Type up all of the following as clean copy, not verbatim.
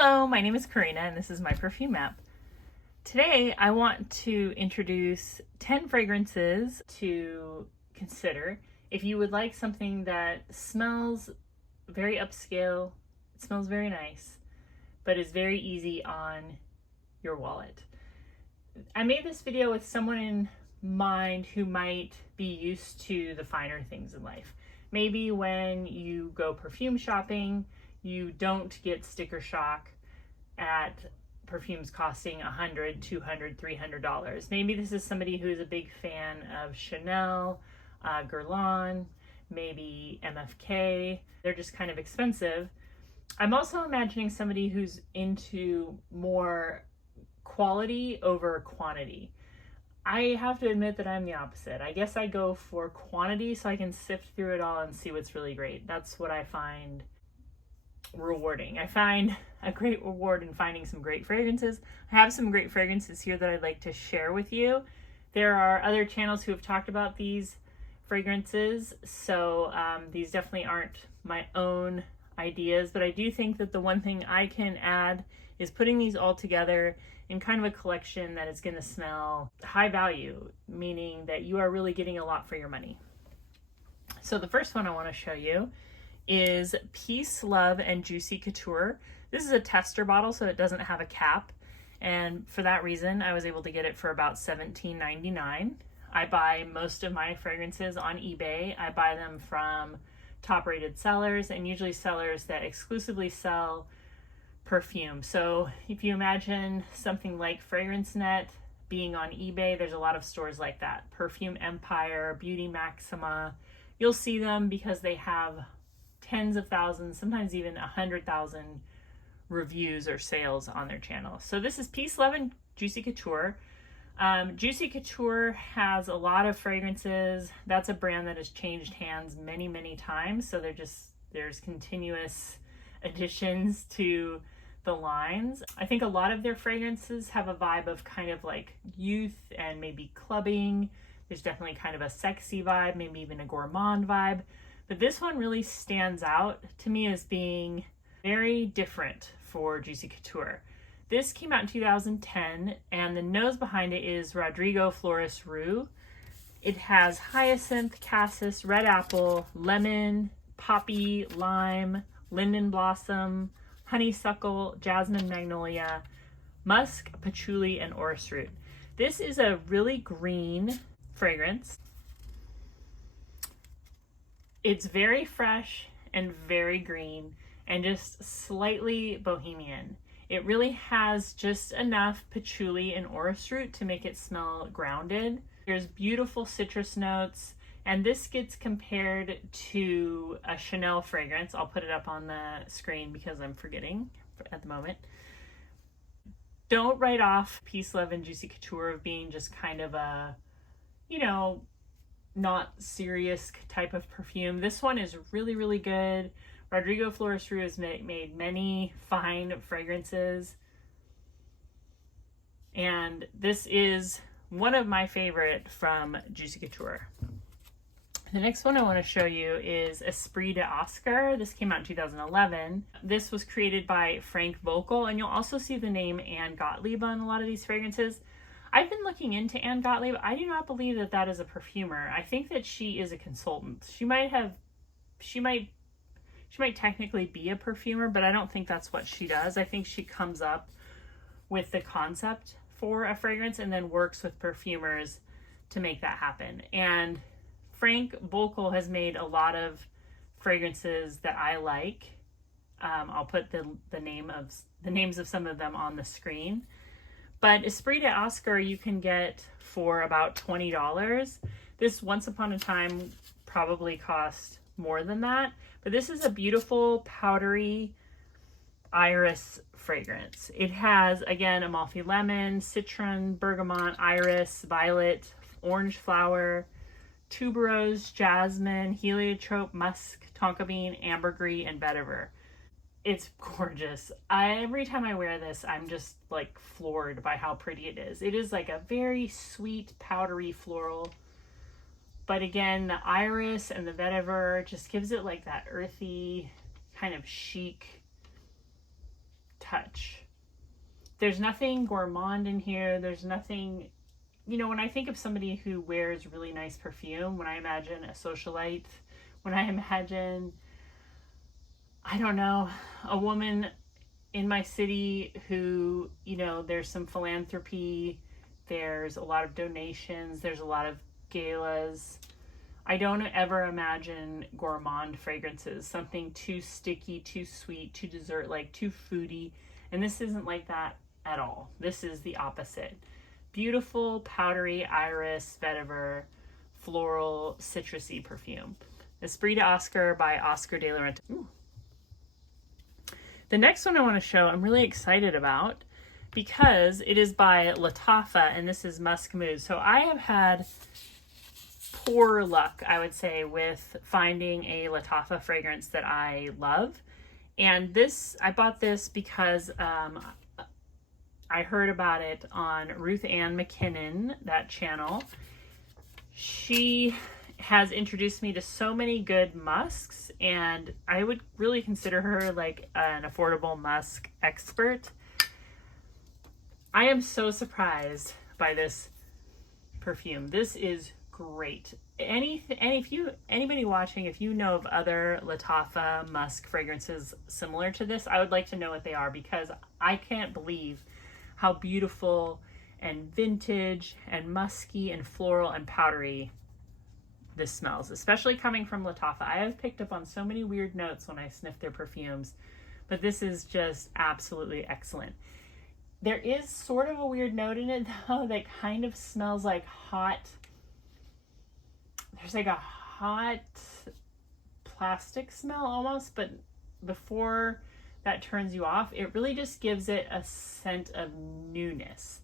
Hello, my name is Karina and this is my perfume map. Today I want to introduce 10 fragrances to consider if you would like something that smells very upscale, it smells very nice, but is very easy on your wallet. I made this video with someone in mind who might be used to the finer things in life. Maybe when you go perfume shopping, you don't get sticker shock at perfumes costing $100, $200, $300. Maybe this is somebody who is a big fan of Chanel, Guerlain, maybe MFK. They're just kind of expensive. I'm also imagining somebody who's into more quality over quantity. I have to admit that I'm the opposite. I guess I go for quantity so I can sift through it all and see what's really great. That's what I find rewarding. I find a great reward in finding some great fragrances. I have some great fragrances here that I'd like to share with you. There are other channels who have talked about these fragrances, so these definitely aren't my own ideas, but I do think that the one thing I can add is putting these all together in kind of a collection that is going to smell high value, meaning that you are really getting a lot for your money. So the first one I want to show you is Peace, Love, and Juicy Couture. This is a tester bottle, so it doesn't have a cap, and for that reason I was able to get it for about $17.99. I buy most of my fragrances on eBay. I buy them from top-rated sellers, and usually sellers that exclusively sell perfume. So if you imagine something like FragranceNet being on eBay, there's a lot of stores like that. Perfume Empire, Beauty Maxima. You'll see them because they have tens of thousands, sometimes even 100,000 reviews or sales on their channel. So this is Peace, Love, and Juicy Couture. Juicy Couture has a lot of fragrances. That's a brand that has changed hands many, many times. So there's continuous additions to the lines. I think a lot of their fragrances have a vibe of kind of like youth and maybe clubbing. There's definitely kind of a sexy vibe, maybe even a gourmand vibe. But this one really stands out to me as being very different for Juicy Couture. This came out in 2010, and the nose behind it is Rodrigo Flores Rue. It has hyacinth, cassis, red apple, lemon, poppy, lime, linden blossom, honeysuckle, jasmine magnolia, musk, patchouli, and orris root. This is a really green fragrance. It's very fresh and very green and just slightly bohemian. It really has just enough patchouli and orris root to make it smell grounded. There's beautiful citrus notes, and this gets compared to a Chanel fragrance. I'll put it up on the screen because I'm forgetting at the moment. Don't write off Peace, Love, and Juicy Couture of being just kind of a, not serious type of perfume. This one is really, really good. Rodrigo Flores Rue has made many fine fragrances, and this is one of my favorite from Juicy Couture. The next one I want to show you is Esprit de Oscar. This came out in 2011. This was created by Frank Vogel, and you'll also see the name Anne Gottlieb on a lot of these fragrances. I've been looking into Anne Gottlieb. I do not believe that that is a perfumer. I think that she is a consultant. She might technically be a perfumer, but I don't think that's what she does. I think she comes up with the concept for a fragrance and then works with perfumers to make that happen. And Frank Vogel has made a lot of fragrances that I like. I'll put the names of some of them on the screen. But Esprit de Oscar you can get for about $20. This once upon a time probably cost more than that. But this is a beautiful powdery iris fragrance. It has, again, Amalfi lemon, citron, bergamot, iris, violet, orange flower, tuberose, jasmine, heliotrope, musk, tonka bean, ambergris, and vetiver. It's gorgeous. Every time I wear this, I'm just like floored by how pretty it is. It is like a very sweet, powdery floral. But again, the iris and the vetiver just gives it like that earthy, kind of chic touch. There's nothing gourmand in here. There's nothing, when I think of somebody who wears really nice perfume, when I imagine a socialite, when I imagine, I don't know, a woman in my city who, there's some philanthropy, there's a lot of donations, there's a lot of galas. I don't ever imagine gourmand fragrances, something too sticky, too sweet, too dessert-like, too foodie. And this isn't like that at all. This is the opposite. Beautiful, powdery, iris, vetiver, floral, citrusy perfume. Esprit de Oscar by Oscar de la Renta. Ooh. The next one I want to show I'm really excited about because it is by Lattafa, and this is Musk Mood. So I have had poor luck, I would say, with finding a Lattafa fragrance that I love. And I bought this because I heard about it on Ruth Ann McKinnon, that channel. She has introduced me to so many good musks, and I would really consider her like an affordable musk expert. I am so surprised by this perfume. This is great. Anybody watching, if you know of other Lattafa musk fragrances similar to this, I would like to know what they are, because I can't believe how beautiful and vintage and musky and floral and powdery this smells, especially coming from Lattafa. I have picked up on so many weird notes when I sniff their perfumes, but this is just absolutely excellent. There is sort of a weird note in it though that kind of smells like hot. There's like a hot plastic smell almost, but before that turns you off, it really just gives it a scent of newness.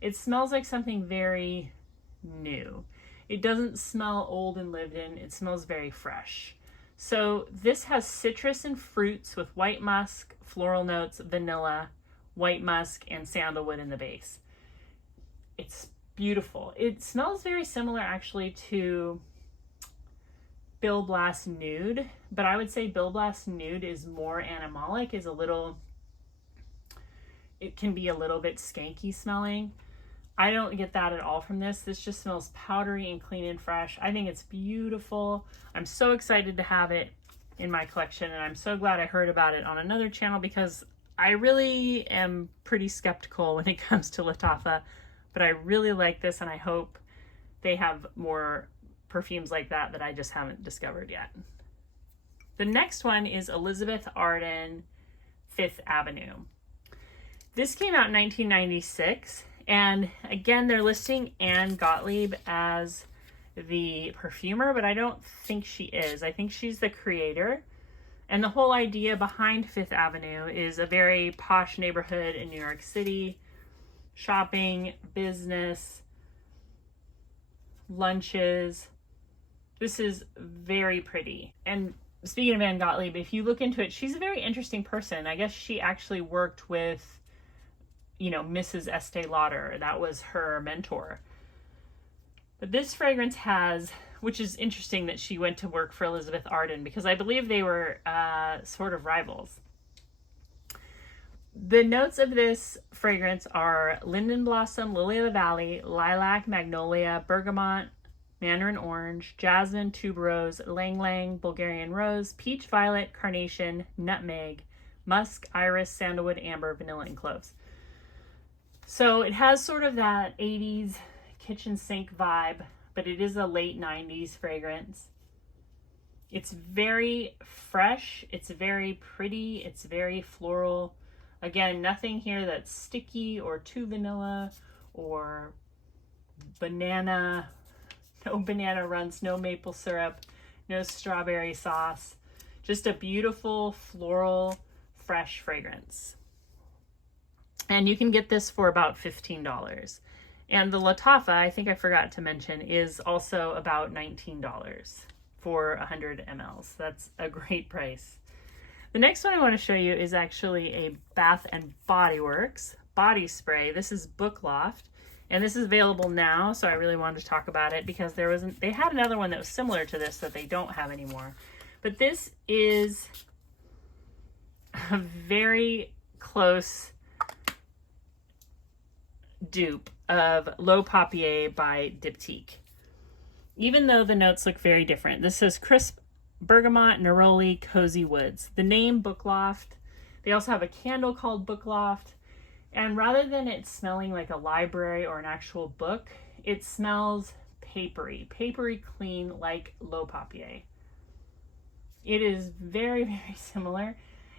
It smells like something very new. It doesn't smell old and lived in. It smells very fresh. So this has citrus and fruits with white musk, floral notes, vanilla, white musk, and sandalwood in the base. It's beautiful. It smells very similar actually to Bill Blass Nude, but I would say Bill Blass Nude is more animalic, it can be a little bit skanky smelling. I don't get that at all from this. This just smells powdery and clean and fresh. I think it's beautiful. I'm so excited to have it in my collection, and I'm so glad I heard about it on another channel, because I really am pretty skeptical when it comes to Lattafa, but I really like this, and I hope they have more perfumes like that I just haven't discovered yet. The next one is Elizabeth Arden, Fifth Avenue. This came out in 1996, and again, they're listing Anne Gottlieb as the perfumer, but I don't think she is. I think she's the creator. And the whole idea behind Fifth Avenue is a very posh neighborhood in New York City. Shopping, business, lunches. This is very pretty. And speaking of Anne Gottlieb, if you look into it, she's a very interesting person. I guess she actually worked with, Mrs. Estee Lauder. That was her mentor. But this fragrance has, which is interesting that she went to work for Elizabeth Arden, because I believe they were sort of rivals. The notes of this fragrance are linden blossom, lily of the valley, lilac, magnolia, bergamot, mandarin orange, jasmine, tuberose, lang lang, Bulgarian rose, peach, violet, carnation, nutmeg, musk, iris, sandalwood, amber, vanilla, and cloves. So it has sort of that 80s kitchen sink vibe, but it is a late 90s fragrance. It's very fresh, it's very pretty, it's very floral. Again, nothing here that's sticky or too vanilla or banana. No banana runs, no maple syrup, no strawberry sauce. Just a beautiful, floral, fresh fragrance. And you can get this for about $15. And the Lattafa, I think I forgot to mention, is also about $19 for 100 mLs. That's a great price. The next one I want to show you is actually a Bath and Body Works body spray. This is Book Loft, and this is available now, so I really wanted to talk about it because they had another one that was similar to this that they don't have anymore. But this is a very close dupe of L'Eau Papier by Diptyque. Even though the notes look very different. This says crisp bergamot, neroli, cozy woods. The name Book Loft. They also have a candle called Book Loft. And rather than it smelling like a library or an actual book, it smells papery clean, like L'Eau Papier. It is very, very similar.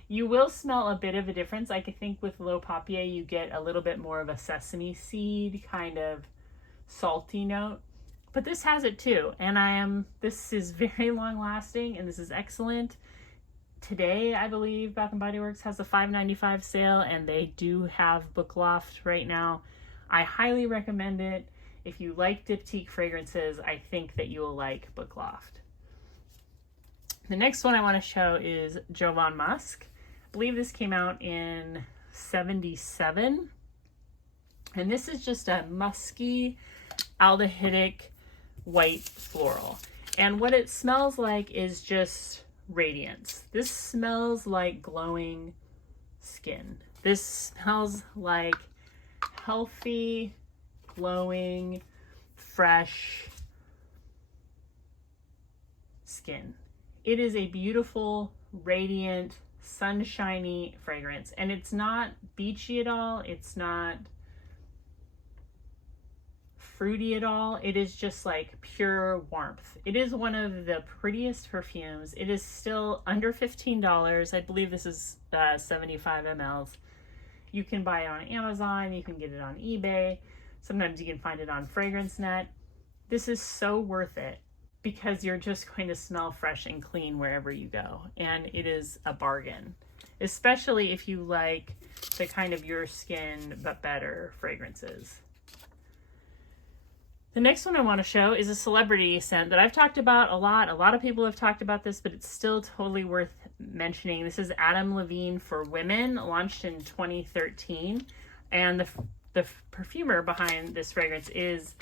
You will smell a bit of a difference. I could think with L'Eau Papier, you get a little bit more of a sesame seed kind of salty note. But this has it too. And this is very long lasting and this is excellent. Today, I believe Bath & Body Works has a $5.95 sale and they do have Book Loft right now. I highly recommend it. If you like Diptyque fragrances, I think that you will like Book Loft. The next one I want to show is Jovan Musk. I believe this came out in 77. And this is just a musky, aldehydic, white floral. And what it smells like is just radiance. This smells like glowing skin. This smells like healthy, glowing, fresh skin. It is a beautiful, radiant, sunshiny fragrance. And it's not beachy at all. It's not fruity at all. It is just like pure warmth. It is one of the prettiest perfumes. It is still under $15. I believe this is 75 mLs. You can buy it on Amazon. You can get it on eBay. Sometimes you can find it on FragranceNet. This is so worth it because you're just going to smell fresh and clean wherever you go. And it is a bargain, especially if you like the kind of your skin but better fragrances. The next one I want to show is a celebrity scent that I've talked about a lot. A lot of people have talked about this, but it's still totally worth mentioning. This is Adam Levine for Women, launched in 2013. And the perfumer behind this fragrance is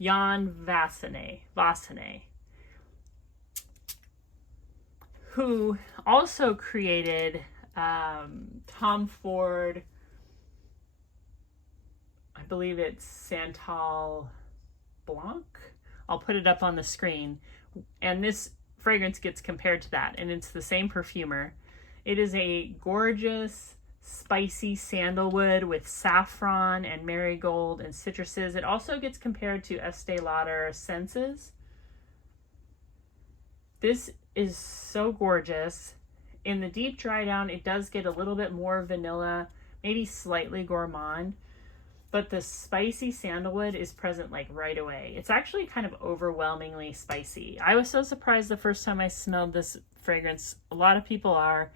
Jan Vassane, who also created Tom Ford, I believe it's Santal Blanc. I'll put it up on the screen. And this fragrance gets compared to that, and it's the same perfumer. It is a gorgeous, spicy sandalwood with saffron and marigold and citruses. It also gets compared to Estee Lauder Senses. This is so gorgeous. In the deep dry down, it does get a little bit more vanilla, maybe slightly gourmand, but the spicy sandalwood is present like right away. It's actually kind of overwhelmingly spicy. I was so surprised the first time I smelled this fragrance. A lot of people are,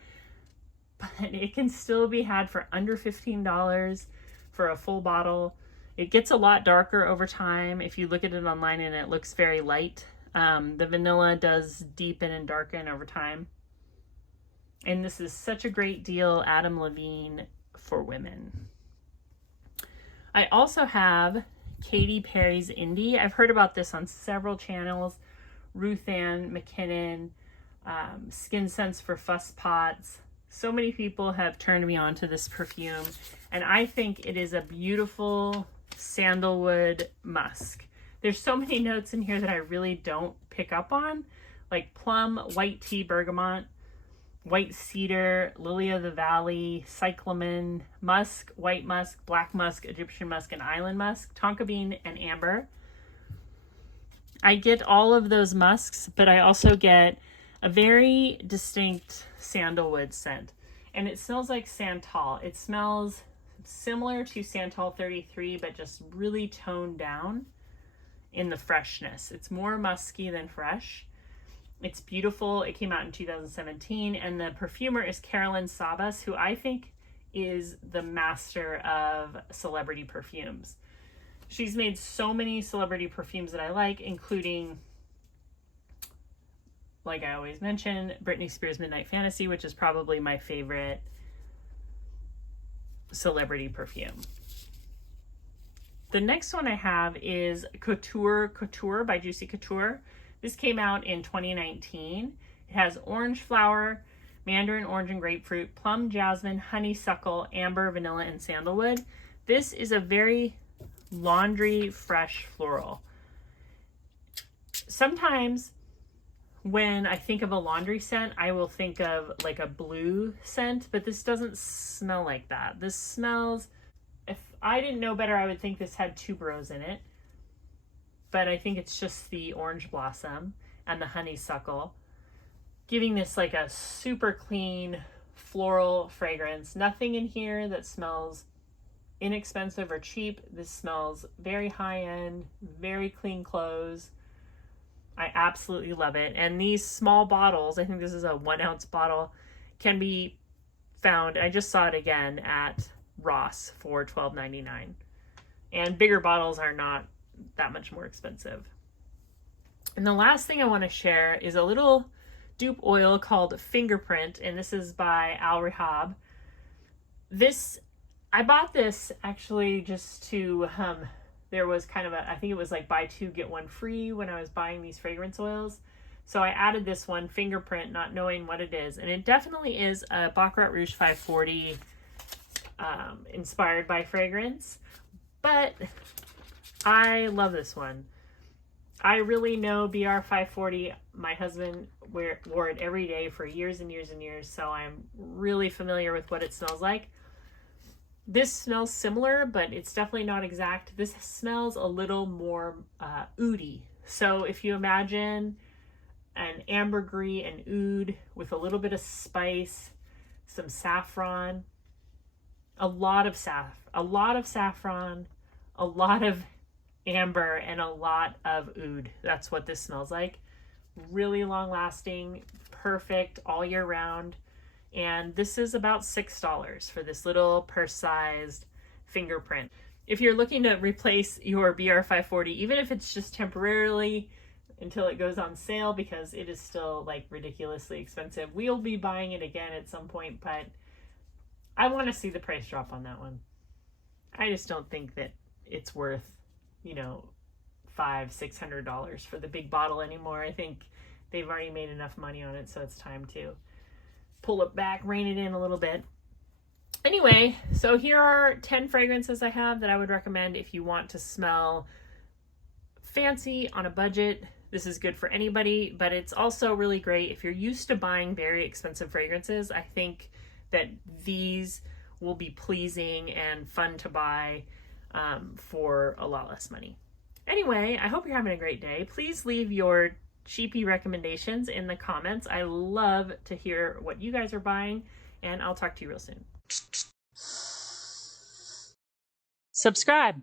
but it can still be had for under $15 for a full bottle. It gets a lot darker over time if you look at it online, and it looks very light. The vanilla does deepen and darken over time. And this is such a great deal, Adam Levine for Women. I also have Katy Perry's Indi. I've heard about this on several channels. Ruth Ann McKinnon, Skin Scents for Fuss Pots. So many people have turned me on to this perfume, and I think it is a beautiful sandalwood musk. There's so many notes in here that I really don't pick up on, like plum, white tea, bergamot, white cedar, lily of the valley, cyclamen, musk, white musk, black musk, Egyptian musk, and island musk, tonka bean, and amber. I get all of those musks, but I also get a very distinct sandalwood scent. And it smells like Santal. It smells similar to Santal 33, but just really toned down in the freshness. It's more musky than fresh. It's beautiful. It came out in 2017, and the perfumer is Carolyn Sabas, who I think is the master of celebrity perfumes. She's made so many celebrity perfumes that I like, including, like I always mention, Britney Spears' Midnight Fantasy, which is probably my favorite celebrity perfume. The next one I have is Couture Couture by Juicy Couture. This came out in 2019. It has orange flower, mandarin, orange, and grapefruit, plum, jasmine, honeysuckle, amber, vanilla, and sandalwood. This is a very laundry fresh floral. Sometimes when I think of a laundry scent, I will think of like a blue scent, but this doesn't smell like that. This smells, if I didn't know better, I would think this had tuberose in it, but I think it's just the orange blossom and the honeysuckle, giving this like a super clean floral fragrance. Nothing in here that smells inexpensive or cheap. This smells very high end, very clean clothes. I absolutely love it. And these small bottles, I think this is a 1 ounce bottle, can be found, I just saw it again at Ross for $12.99. And bigger bottles are not that much more expensive. And the last thing I want to share is a little dupe oil called Fingerprint, and this is by Rehab. I bought this actually just to, there was kind of I think it was like buy two, get one free when I was buying these fragrance oils. So I added this one, Fingerprint, not knowing what it is. And it definitely is a Baccarat Rouge 540 inspired by fragrance. But I love this one. I really know BR 540. My husband wore it every day for years and years and years. So I'm really familiar with what it smells like. This smells similar, but it's definitely not exact. This smells a little more oudy. So if you imagine an ambergris and oud with a little bit of spice, some saffron, a lot of saffron, a lot of amber, and a lot of oud. That's what this smells like. Really long lasting, perfect all year round. And this is about $6 for this little purse-sized Fingerprint. If you're looking to replace your BR 540, even if it's just temporarily until it goes on sale, because it is still like ridiculously expensive, we'll be buying it again at some point, but I want to see the price drop on that one. I just don't think that it's worth, $500-600 for the big bottle anymore. I think they've already made enough money on it, so it's time to pull it back, rein it in a little bit. Anyway, so here are 10 fragrances I have that I would recommend if you want to smell fancy on a budget. This is good for anybody, but it's also really great if you're used to buying very expensive fragrances. I think that these will be pleasing and fun to buy for a lot less money. Anyway, I hope you're having a great day. Please leave your cheapy recommendations in the comments. I love to hear what you guys are buying, and I'll talk to you real soon. Subscribe.